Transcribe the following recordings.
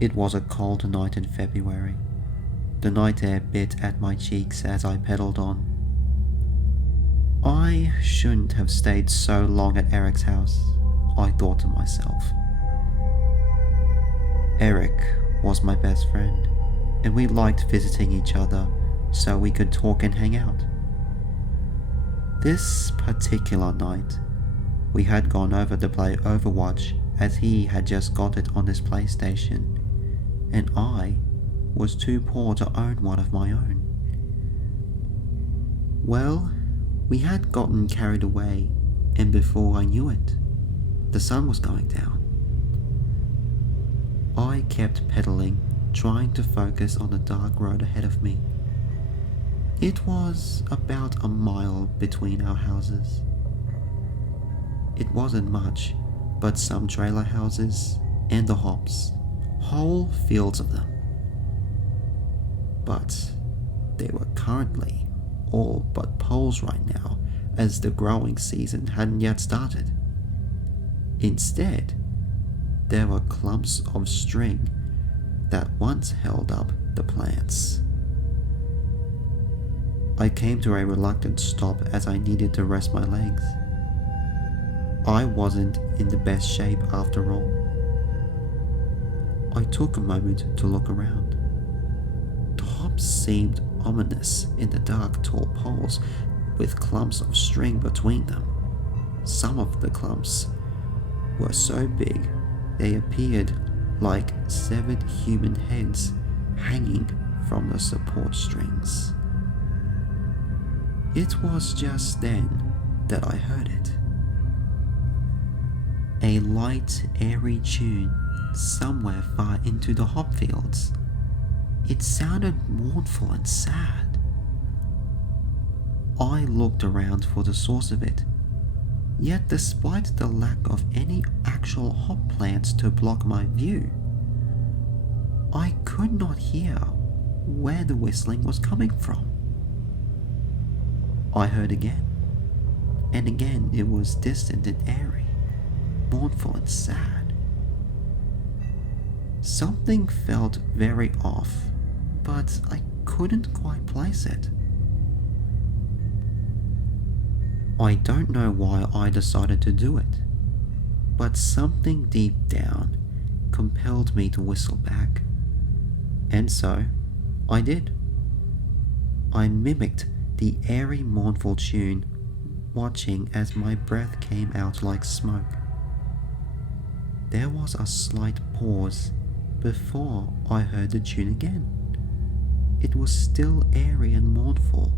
It was a cold night in February. The night air bit at my cheeks as I pedaled on. I shouldn't have stayed so long at Eric's house, I thought to myself. Eric was my best friend, and we liked visiting each other so we could talk and hang out. This particular night, we had gone over to play Overwatch as he had just got it on his PlayStation, and I was too poor to own one of my own. Well, we had gotten carried away, and before I knew it, the sun was going down. I kept pedaling, trying to focus on the dark road ahead of me. It was about a mile between our houses. It wasn't much, but some trailer houses and the hops, whole fields of them. But they were currently all but poles right now, as the growing season hadn't yet started. Instead, there were clumps of string that once held up the plants. I came to a reluctant stop as I needed to rest my legs. I wasn't in the best shape after all. I took a moment to look around. The hops seemed ominous in the dark tall poles with clumps of string between them. Some of the clumps were so big they appeared like severed human heads hanging from the support strings. It was just then that I heard it. A light, airy tune somewhere far into the hop fields. It sounded mournful and sad. I looked around for the source of it, yet despite the lack of any actual hop plants to block my view, I could not hear where the whistling was coming from. I heard again, and again it was distant and airy, mournful and sad. Something felt very off, but I couldn't quite place it. I don't know why I decided to do it, but something deep down compelled me to whistle back. And so, I did. I mimicked the airy, mournful tune, watching as my breath came out like smoke. There was a slight pause before I heard the tune again. It was still airy and mournful,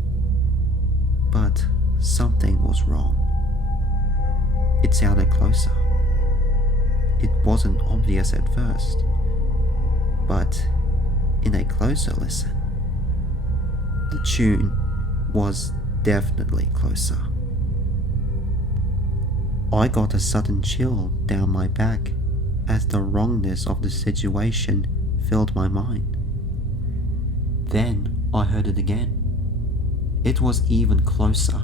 but something was wrong. It sounded closer. It wasn't obvious at first, but in a closer listen, the tune was definitely closer. I got a sudden chill down my back as the wrongness of the situation filled my mind. Then I heard it again. It was even closer.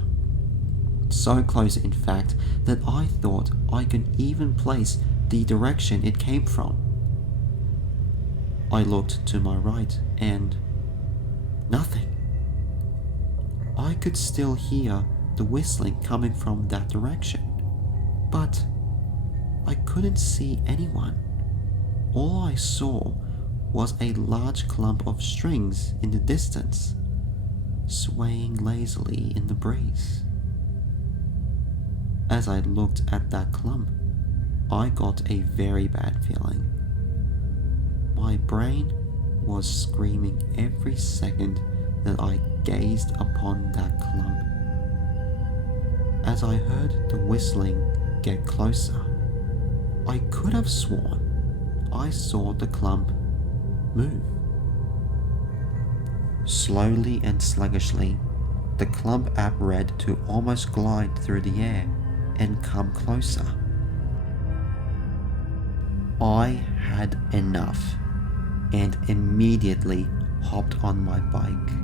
So close, in fact, that I thought I could even place the direction it came from. I looked to my right and nothing. I could still hear the whistling coming from that direction, but I couldn't see anyone. All I saw was a large clump of strings in the distance, swaying lazily in the breeze. As I looked at that clump, I got a very bad feeling. My brain was screaming every second that I gazed upon that clump. As I heard the whistling get closer, I could have sworn I saw the clump move. Slowly and sluggishly, the clump appeared to almost glide through the air and come closer. I had enough and immediately hopped on my bike.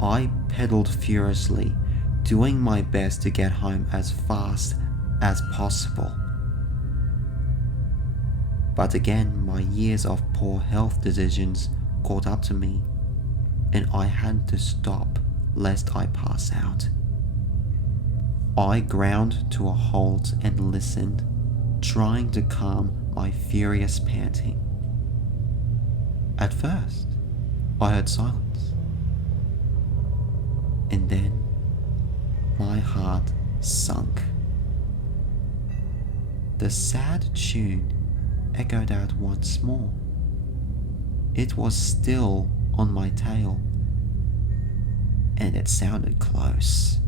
I pedaled furiously, doing my best to get home as fast as possible. But again, my years of poor health decisions caught up to me, and I had to stop lest I pass out. I ground to a halt and listened, trying to calm my furious panting. At first, I heard silence, and then my heart sunk. The sad tune echoed out once more. It was still on my tail, and it sounded close.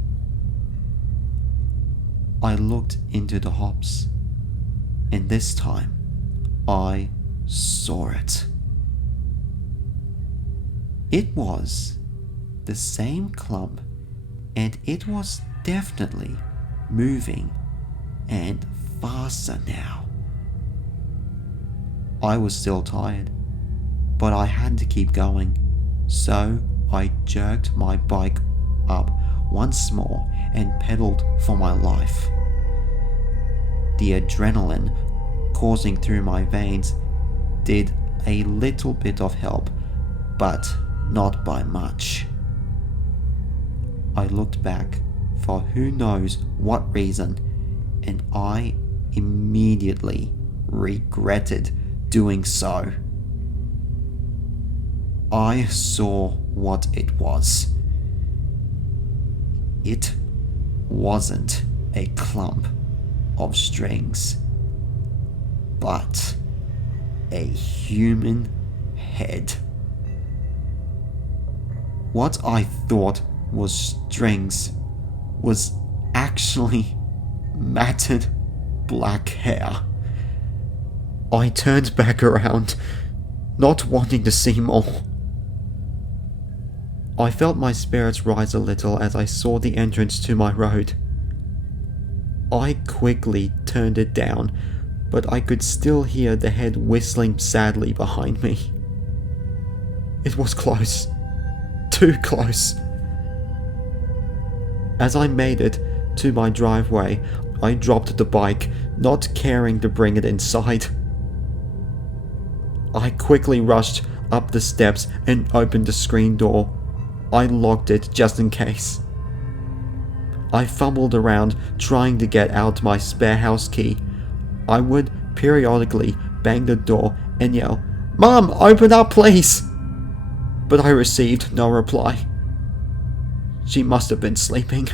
I looked into the hops, and this time I saw it. It was the same clump, and it was definitely moving, and faster now. I was still tired, but I had to keep going, so I jerked my bike up once more and pedaled for my life. The adrenaline coursing through my veins did a little bit of help, but not by much. I looked back for who knows what reason, and I immediately regretted doing so. I saw what it was. It wasn't a clump of strings, but a human head. What I thought was strings was actually matted black hair. I turned back around, not wanting to see more. I felt my spirits rise a little as I saw the entrance to my road. I quickly turned it down, but I could still hear the head whistling sadly behind me. It was close. Too close. As I made it to my driveway, I dropped the bike, not caring to bring it inside. I quickly rushed up the steps and opened the screen door. I locked it just in case. I fumbled around trying to get out my spare house key. I would periodically bang the door and yell, "Mom, open up please!" But I received no reply. She must have been sleeping.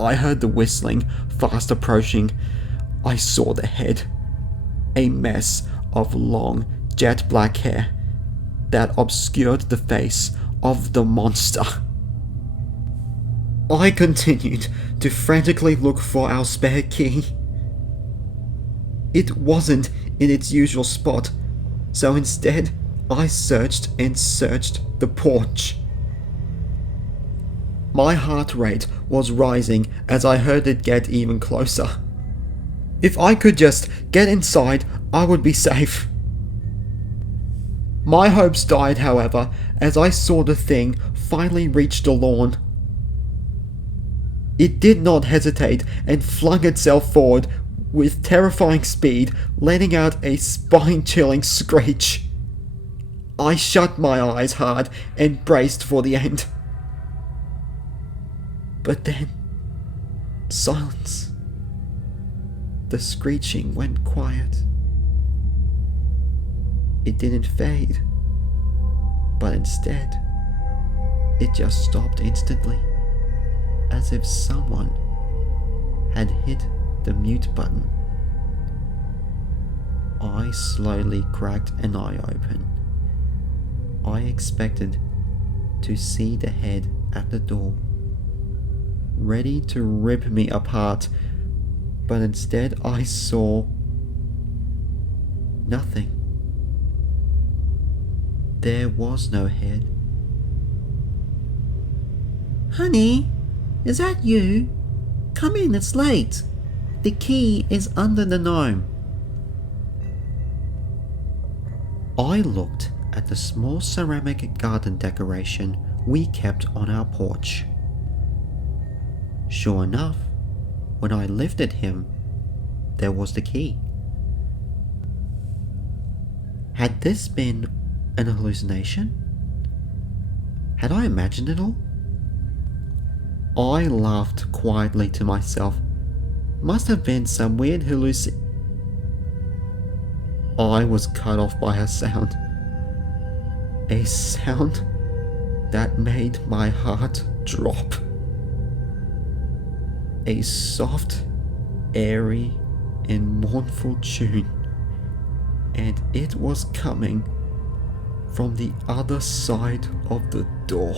I heard the whistling fast approaching. I saw the head. A mess of long jet black hair that obscured the face of the monster. I continued to frantically look for our spare key. It wasn't in its usual spot, so instead I searched and searched the porch. My heart rate was rising as I heard it get even closer. If I could just get inside, I would be safe. My hopes died, however, as I saw the thing finally reach the lawn. It did not hesitate and flung itself forward with terrifying speed, letting out a spine-chilling screech. I shut my eyes hard and braced for the end. But then, silence. The screeching went quiet. It didn't fade, but instead, it just stopped instantly, as if someone had hit the mute button. I slowly cracked an eye open. I expected to see the head at the door, ready to rip me apart, but instead I saw nothing. There was no head. Honey, is that you? Come in, it's late. The key is under the gnome. I looked at the small ceramic garden decoration we kept on our porch. Sure enough, when I lifted him, there was the key, Had this been an hallucination? Had I imagined it all? I laughed quietly to myself. Must have been some weird I was cut off by a sound. A sound that made my heart drop. A soft, airy, and mournful tune, and it was coming from the other side of the door.